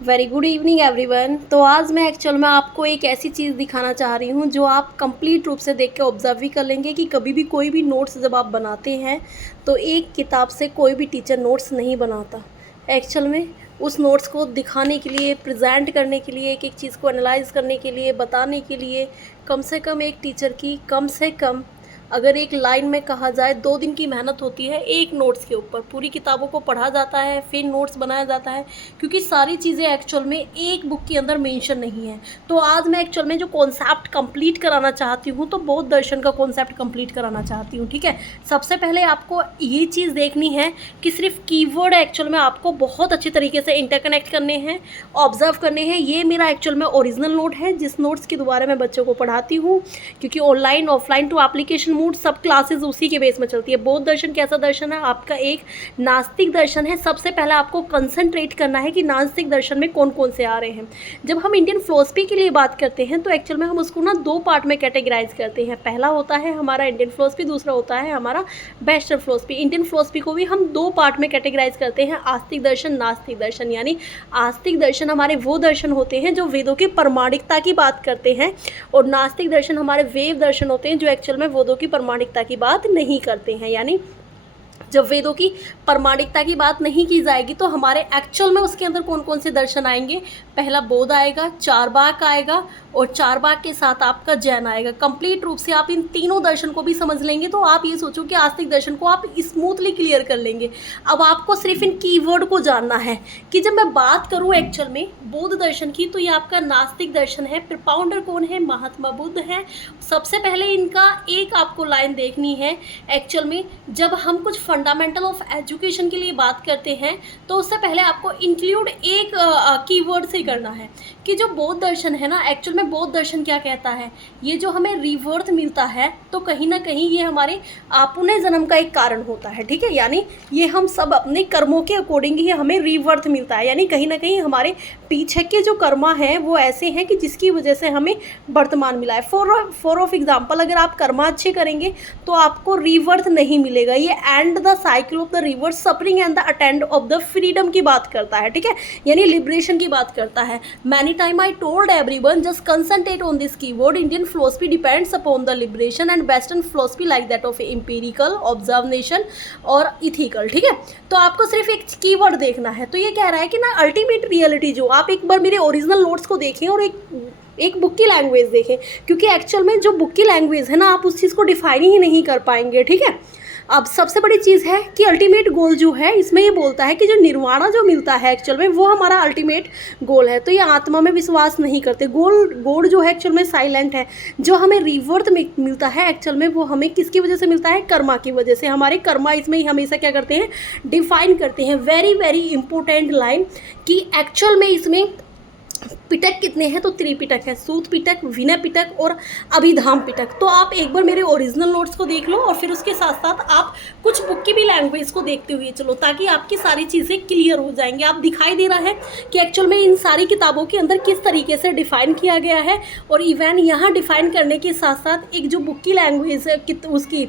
Very good evening everyone. तो आज मैं एक्चुअल में आपको एक ऐसी चीज़ दिखाना चाह रही हूँ जो आप कंप्लीट रूप से देख के ऑब्जर्व भी कर लेंगे कि कभी भी कोई भी नोट्स जब आप बनाते हैं तो एक किताब से कोई भी टीचर नोट्स नहीं बनाता। एक्चुअल में उस नोट्स को दिखाने के लिए, प्रेजेंट करने के लिए, एक एक चीज़ को एनालाइज करने के लिए, बताने के लिए कम से कम एक टीचर की कम से कम अगर एक लाइन में कहा जाए 2 दिन की मेहनत होती है एक नोट्स के ऊपर। पूरी किताबों को पढ़ा जाता है, फिर नोट्स बनाया जाता है, क्योंकि सारी चीज़ें एक्चुअल में एक बुक के अंदर मेंशन नहीं है। तो आज मैं एक्चुअल में जो कॉन्सेप्ट कंप्लीट कराना चाहती हूँ तो बौद्ध दर्शन का कॉन्सेप्ट कंप्लीट कराना चाहती हूँ। ठीक है, सबसे पहले आपको ये चीज़ देखनी है कि सिर्फ कीवर्ड एक्चुअल में आपको बहुत अच्छी तरीके से इंटरकनेक्ट करने हैं, ऑब्जर्व करने हैं। ये मेरा एक्चुअल में ओरिजिनल नोट है जिस नोट्स के द्वारा मैं बच्चों को पढ़ाती हूँ, क्योंकि online offline to application mode सब क्लासेस उसी के बेस में चलती है। बौद्ध दर्शन कैसा दर्शन है? आपका एक नास्तिक दर्शन है। सबसे पहले आपको कंसंट्रेट करना है कि नास्तिक दर्शन में कौन कौन से आ रहे हैं। जब हम इंडियन फिलॉसफी के लिए बात करते हैं तो एक्चुअल में हम उसको ना 2 पार्ट में कैटेगराइज करते हैं। पहला होता है हमारा इंडियन फिलॉसफी, दूसरा होता है हमारा वेस्टर्न फिलॉसफी। इंडियन फिलॉसफी को भी हम 2 पार्ट में कैटेगराइज करते हैं, आस्तिक दर्शन, नास्तिक दर्शन। यानी आस्तिक दर्शन हमारे वो दर्शन होते हैं जो वेदों की प्रामाणिकता की बात करते हैं, और नास्तिक दर्शन हमारे वे दर्शन होते हैं जो एक्चुअल में वेदों की प्रामाणिकता की बात नहीं करते हैं। यानी जब वेदों की प्रामाणिकता की बात नहीं की जाएगी तो हमारे एक्चुअल में उसके अंदर कौन कौन से दर्शन आएंगे? पहला बौद्ध आएगा, चारवाक आएगा, और चारवाक के साथ आपका जैन आएगा। कंप्लीट रूप से आप इन तीनों दर्शन को भी समझ लेंगे तो आप ये सोचो कि आस्तिक दर्शन को आप स्मूथली क्लियर कर लेंगे। अब आपको सिर्फ इन कीवर्ड को जानना है कि जब मैं बात करूँ एक्चुअल में बौद्ध दर्शन की तो ये आपका नास्तिक दर्शन है। प्रोपाउंडर कौन है? महात्मा बुद्ध है। सबसे पहले इनका एक आपको लाइन देखनी है। एक्चुअल में जब हम कुछ फंडामेंटल ऑफ एजुकेशन के लिए बात करते हैं तो उससे पहले आपको इंक्लूड एक कीवर्ड से करना है कि जो बौद्ध दर्शन है ना, एक्चुअल में बौद्ध दर्शन क्या कहता है? ये जो हमें रिवर्थ मिलता है तो कहीं ना कहीं ये हमारे पुनः जन्म का एक कारण होता है। ठीक है, यानी ये हम सब अपने कर्मों के अकॉर्डिंग ही हमें रिवर्थ मिलता है। यानी कहीं ना कहीं हमारे पीछे के जो कर्मा हैं वो ऐसे हैं कि जिसकी वजह से हमें वर्तमान मिला है। फॉर ऑफ एग्जाम्पल, अगर आप कर्मा अच्छे करेंगे तो आपको रिवर्थ नहीं मिलेगा। ये and the cycle of the रिवर्थ suffering and the attend of the freedom की बात करता है। ठीक है, यानी लिबरेशन की बात करता है। Many time I told everyone just concentrate on this keyword. Indian philosophy depends upon the liberation and western philosophy like that of empirical, observation और इथिकल। ठीक है, तो आपको सिर्फ एक कीवर्ड देखना है। तो ये कह रहा है कि ना अल्टीमेट रियलिटी जो आप एक बार मेरे ओरिजिनल नोट्स को देखें और एक बुक की लैंग्वेज देखें, क्योंकि एक्चुअल में जो बुक की लैंग्वेज है ना आप उस चीज़ को डिफाइन ही नहीं कर पाएंगे। ठीक है, अब सबसे बड़ी चीज़ है कि अल्टीमेट गोल जो है इसमें ये बोलता है कि जो निर्वाणा जो मिलता है एक्चुअल में वो हमारा अल्टीमेट गोल है। तो ये आत्मा में विश्वास नहीं करते। गोल जो है एक्चुअल में साइलेंट है। जो हमें रिवर्थ मिलता है एक्चुअल में वो हमें किसकी वजह से मिलता है? कर्मा की वजह से। हमारे कर्मा इसमें ही हमेशा क्या करते हैं? डिफाइन करते हैं। वेरी वेरी इंपॉर्टेंट लाइन कि एक्चुअल में इसमें पिटक कितने हैं? तो त्रिपिटक है, सूत पिटक, विनय पिटक और अभिधाम पिटक। तो आप एक बार मेरे ओरिजिनल नोट्स को देख लो और फिर उसके साथ साथ आप कुछ बुक की भी लैंग्वेज को देखते हुए चलो, ताकि आपकी सारी चीज़ें क्लियर हो जाएंगी। आप दिखाई दे रहा है कि एक्चुअल में इन सारी किताबों के अंदर किस तरीके से डिफाइन किया गया है, और इवन यहाँ डिफाइन करने के साथ साथ एक जो बुक की लैंग्वेज है उसकी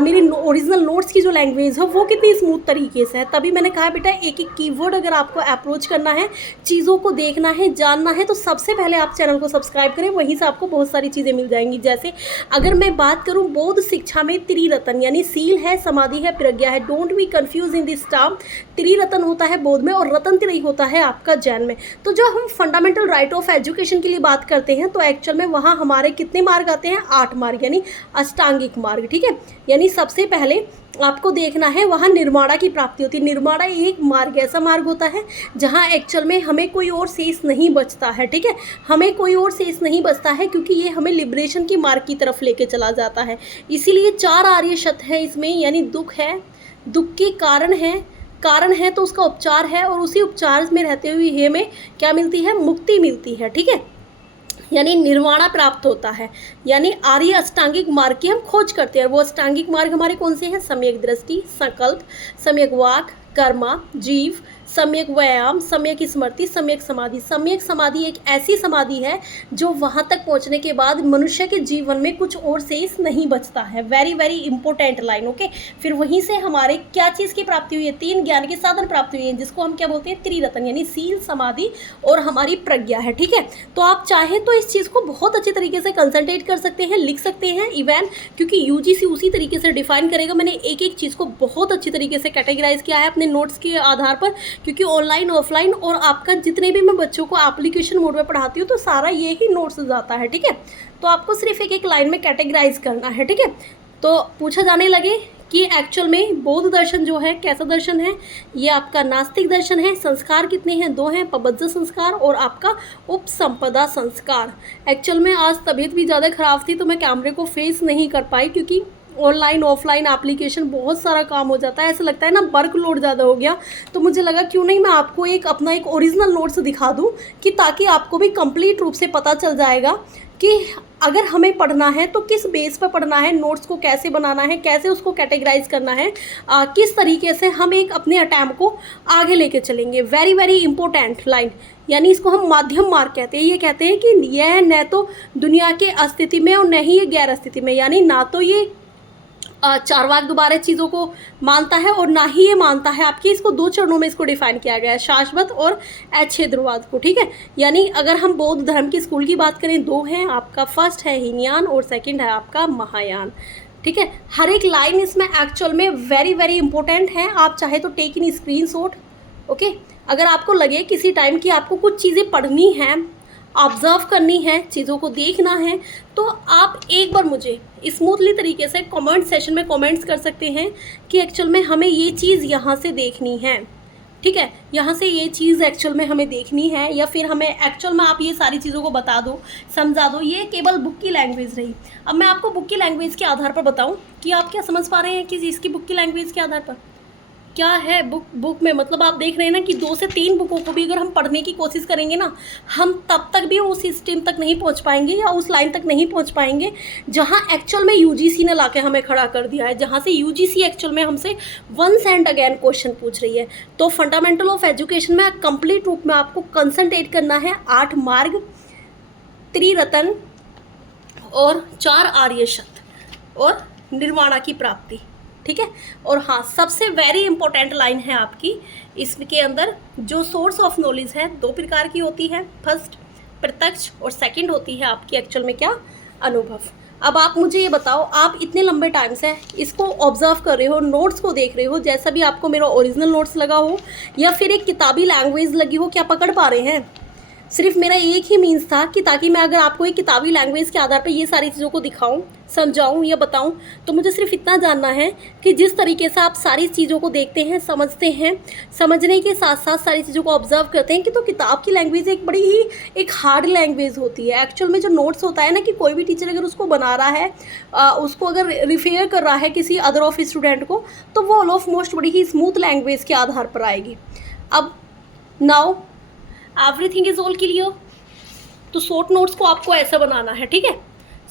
मेरी ओरिजिनल नोट्स की जो लैंग्वेज है वो कितनी स्मूथ तरीके से है। तभी मैंने कहा बेटा एक एक कीवर्ड अगर आपको अप्रोच करना है, चीज़ों को देखना है, जानना है, तो सबसे पहले आप चैनल को सब्सक्राइब करें, वहीं से आपको बहुत सारी चीज़ें मिल जाएंगी। जैसे अगर मैं बात करूं बौद्ध शिक्षा में त्रिरत्न यानी सील है, समाधि है, प्रज्ञा है। Don't be confuse in this term. त्रिरत्न होता है बौद्ध में और रतन त्रयी होता है आपका जैन में। तो जो हम फंडामेंटल राइट ऑफ एजुकेशन के लिए बात करते हैं तो एक्चुअल में वहाँ हमारे कितने मार्ग आते हैं? 8 मार्ग, यानी अष्टांगिक मार्ग। ठीक है, यानी सबसे पहले आपको देखना है वहाँ निर्माणा की प्राप्ति होती है। निर्माणा एक मार्ग ऐसा मार्ग होता है जहाँ एक्चुअल में हमें कोई और शेष नहीं बचता है। ठीक है, हमें कोई और शेष नहीं बचता है क्योंकि ये हमें लिबरेशन की मार्ग की तरफ लेके चला जाता है। इसीलिए 4 आर्य सत्य है इसमें, यानी दुख है, दुख के कारण है तो उसका उपचार है, और उसी उपचार में रहते हुए हमें क्या मिलती है? मुक्ति मिलती है। ठीक है, यानी निर्वाणा प्राप्त होता है। यानी आर्य अष्टांगिक मार्ग की हम खोज करते हैं। वो अष्टांगिक मार्ग हमारे कौन से हैं? सम्यक दृष्टि, संकल्प, सम्यक वाक, कर्मा, जीव, सम्यक व्यायाम, सम्यक स्मृति, सम्यक समाधि। सम्यक समाधि एक ऐसी समाधि है जो वहाँ तक पहुँचने के बाद मनुष्य के जीवन में कुछ और शेष नहीं बचता है। Very very important line, okay. फिर वहीं से हमारे क्या चीज़ की प्राप्ति हुई है? 3 ज्ञान के साधन प्राप्ति हुई है, जिसको हम क्या बोलते हैं? त्रिरत्न, यानी सील, समाधि और हमारी प्रज्ञा है, ठीक है। तो आप चाहें तो इस चीज़ को बहुत अच्छी तरीके से कंसंट्रेट कर सकते हैं, लिख सकते हैं इवन, क्योंकि यूजीसी उसी तरीके से डिफाइन करेगा। मैंने एक एक चीज़ को बहुत अच्छी तरीके से कैटेगराइज किया है अपने नोट्स के आधार पर, क्योंकि ऑनलाइन ऑफलाइन और आपका जितने भी मैं बच्चों को एप्लीकेशन मोड में पढ़ाती हूँ तो सारा ये ही नोट्स जाता है, ठीक है। तो आपको सिर्फ एक एक लाइन में कैटेगराइज करना है, ठीक है। तो पूछा जाने लगे कि एक्चुअल में बौद्ध दर्शन जो है कैसा दर्शन है? ये आपका नास्तिक दर्शन है। संस्कार कितने हैं? 2 हैं, पबज्ज संस्कार और आपका उपसंपदा संस्कार। एक्चुअल में आज तबीयत भी ज़्यादा ख़राब थी तो मैं कैमरे को फेस नहीं कर पाई, क्योंकि ऑनलाइन ऑफलाइन एप्लीकेशन बहुत सारा काम हो जाता है, ऐसा लगता है ना वर्क लोड ज़्यादा हो गया। तो मुझे लगा क्यों नहीं मैं आपको अपना एक ओरिजिनल नोट्स दिखा दूँ, कि ताकि आपको भी कंप्लीट रूप से पता चल जाएगा कि अगर हमें पढ़ना है तो किस बेस पर पढ़ना है, नोट्स को कैसे बनाना है, कैसे उसको कैटेगराइज करना है, किस तरीके से हम एक अपने अटैम्प्ट को आगे लेके चलेंगे। वेरी वेरी इंपॉर्टेंट लाइन, यानी इसको हम माध्यम मार्ग कहते हैं। ये कहते हैं कि यह न तो दुनिया के अस्तित्व में और न ही ये गैर अस्तित्व में, यानी ना तो ये चारवाक दोबारा चीज़ों को मानता है और ना ही ये मानता है आपकी, इसको 2 चरणों में इसको डिफाइन किया गया है, शाश्वत और अछेद्रवाद को, ठीक है। यानी अगर हम बौद्ध धर्म की स्कूल की बात करें, 2 हैं आपका, फर्स्ट है हीनयान और सेकंड है आपका महायान, ठीक है। हर एक लाइन इसमें एक्चुअल में वेरी वेरी इंपॉर्टेंट है। आप चाहे तो टेक इन स्क्रीनशॉट, ओके। अगर आपको लगे किसी टाइम कि आपको कुछ चीज़ें पढ़नी हैं, ऑब्ज़र्व करनी है, चीज़ों को देखना है, तो आप एक बार मुझे स्मूथली तरीके से कमेंट सेशन में कमेंट्स कर सकते हैं कि एक्चुअल में हमें ये चीज़ यहाँ से देखनी है, ठीक है, यहाँ से ये चीज़ एक्चुअल में हमें देखनी है, या फिर हमें एक्चुअल में आप ये सारी चीज़ों को बता दो, समझा दो। ये केवल बुक की लैंग्वेज रही। अब मैं आपको बुक की लैंग्वेज के आधार पर बताऊँ कि आप क्या समझ पा रहे हैं कि इसकी बुक की लैंग्वेज के आधार पर क्या है। बुक में मतलब आप देख रहे हैं ना कि 2 से 3 बुकों को भी अगर हम पढ़ने की कोशिश करेंगे ना, हम तब तक भी उस स्टेम तक नहीं पहुंच पाएंगे या उस लाइन तक नहीं पहुंच पाएंगे जहां एक्चुअल में यूजीसी ने लाके हमें खड़ा कर दिया है, जहां से यूजीसी एक्चुअल में हमसे वंस एंड अगेन क्वेश्चन पूछ रही है। तो फंडामेंटल ऑफ एजुकेशन में कंप्लीट रूप में आपको कंसंट्रेट करना है 8 मार्ग, त्रिरत्न और 4 आर्य सत्य और निर्वाणा की प्राप्ति, ठीक है। और हाँ, सबसे वेरी इंपॉर्टेंट लाइन है आपकी इसके अंदर, जो सोर्स ऑफ नॉलेज है 2 प्रकार की होती है, फर्स्ट प्रत्यक्ष और सेकंड होती है आपकी एक्चुअल में क्या? अनुभव। अब आप मुझे ये बताओ, आप इतने लंबे टाइम से इसको ऑब्जर्व कर रहे हो, नोट्स को देख रहे हो, जैसा भी आपको मेरा ओरिजिनल नोट्स लगा हो या फिर एक किताबी लैंग्वेज लगी हो, क्या पकड़ पा रहे हैं? सिर्फ मेरा एक ही मीन्स था कि ताकि मैं अगर आपको एक किताबी लैंग्वेज के आधार पर ये सारी चीज़ों को दिखाऊं, समझाऊं या बताऊं, तो मुझे सिर्फ इतना जानना है कि जिस तरीके से आप सारी चीज़ों को देखते हैं, समझते हैं, समझने के साथ साथ सारी चीज़ों को ऑब्जर्व करते हैं, कि तो किताब की लैंग्वेज एक बड़ी ही एक हार्ड लैंग्वेज होती है। एक्चुअल में जो नोट्स होता है ना, कि कोई भी टीचर अगर उसको बना रहा है, उसको अगर रिफेयर कर रहा है किसी अदर ऑफ स्टूडेंट को, तो वो ऑल ऑफ मोस्ट बड़ी ही स्मूथ लैंग्वेज के आधार पर आएगी। अब now everything is all clear. तो शॉर्ट नोट्स को आपको ऐसा बनाना है, ठीक है।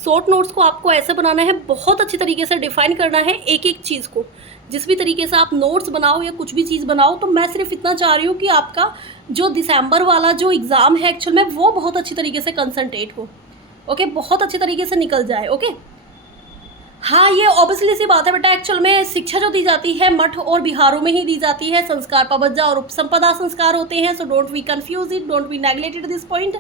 शॉर्ट नोट्स को आपको ऐसे बनाना है, बहुत अच्छी तरीके से डिफाइन करना है एक एक चीज़ को। जिस भी तरीके से आप नोट्स बनाओ या कुछ भी चीज़ बनाओ, तो मैं सिर्फ इतना चाह रही हूँ कि आपका जो दिसंबर वाला जो एग्ज़ाम है एक्चुअल में, वो बहुत अच्छी तरीके से कंसंट्रेट हो, ओके, बहुत अच्छे तरीके से निकल जाए, ओके। हाँ, ये ऑब्वियसली सी बात है बेटा, एक्चुअल में शिक्षा जो दी जाती है मठ और बिहारों में ही दी जाती है। संस्कार पबज्जा और उपसंपदा संस्कार होते हैं, so don't be confuse it, don't be neglected this point.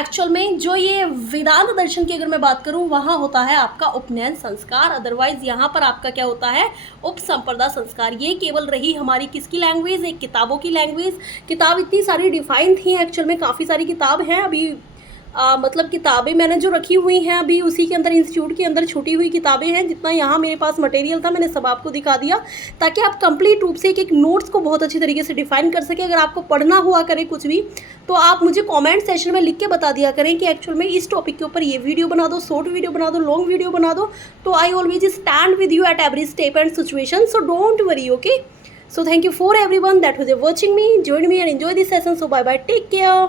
Actual में जो ये वेदांत दर्शन की अगर मैं बात करूँ, वहाँ होता है आपका उपनयन संस्कार, अदरवाइज यहाँ पर आपका क्या होता है? उपसंपदा संस्कार। ये केवल रही हमारी किसकी लैंग्वेज? एक किताबों की लैंग्वेज। किताब इतनी सारी डिफाइन थी एक्चुअल में, काफ़ी सारी किताब हैं अभी, मतलब किताबें मैंने जो रखी हुई हैं अभी उसी के अंदर, इंस्टीट्यूट के अंदर छूटी हुई किताबें हैं। जितना यहाँ मेरे पास मटेरियल था मैंने सब आपको दिखा दिया, ताकि आप कंप्लीट रूप से एक एक नोट्स को बहुत अच्छी तरीके से डिफाइन कर सकें। अगर आपको पढ़ना हुआ करे कुछ भी, तो आप मुझे कमेंट सेशन में लिख के बता दिया करें कि एक्चुअल में इस टॉपिक के ऊपर ये वीडियो बना दो, शॉर्ट वीडियो बना दो, लॉन्ग वीडियो बना दो। तो I always stand with you at every step and situation, so don't worry, okay. So thank you for everyone that was watching me, join me and enjoy this session. So bye bye, take care.